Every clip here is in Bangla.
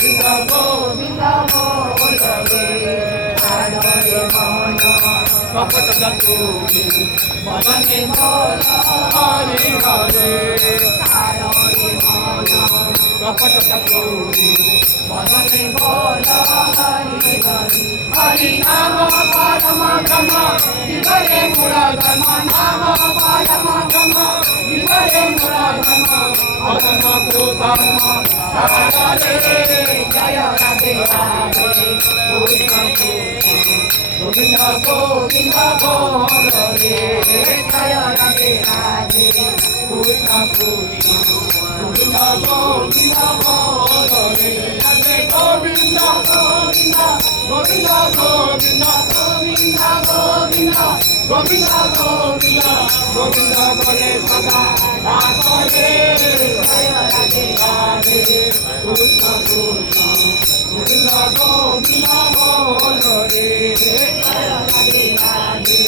গোবিন্দ গোবিন্দ মুরলী আনরে মন কপট চতুরি মদনে বল হরি হরে আনরে মন কপট চতুরি মদনে বল হরি হরে হরি নাম পরম ধর্ম জীবনে মূল ধর্ম নাম পরম ধর্ম জীবনে মূল ধর্ম অধর্ম কুধর্ম তারে জয় রাধে রাধে গোবিন্দ গোবিন্দ মুরলী জয় রাধে রাধে কৃষ্ণ কৃষ্ণ গোবিন্দ গোবিন্দ মুরলী রাধে গোবিন্দ গোবিন্দ গোবিন্দ গোবিন্দ গোবিন্দ গোবিন্দ গোবিন্দ গোবিন্দ গোবিন্দ বলে সদা রাধে জয় রাধে রাধে কৃষ্ণ কৃষ্ণ গোবিন্দ গোবিন্দ মুরলী জয় রাধে রাধে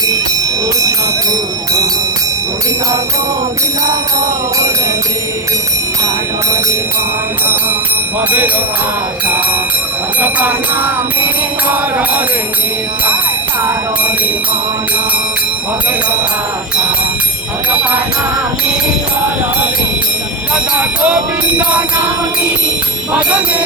কৃষ্ণ কৃষ্ণ গোবিন্দ গোবিন্দ মুরলী আনরে মন ভবের আশা ভগবান নামে হরে নিশা আনরে মন ভবের আশা ভগবান নামে হরে নিশা গোবিন্দ নামে ভজনে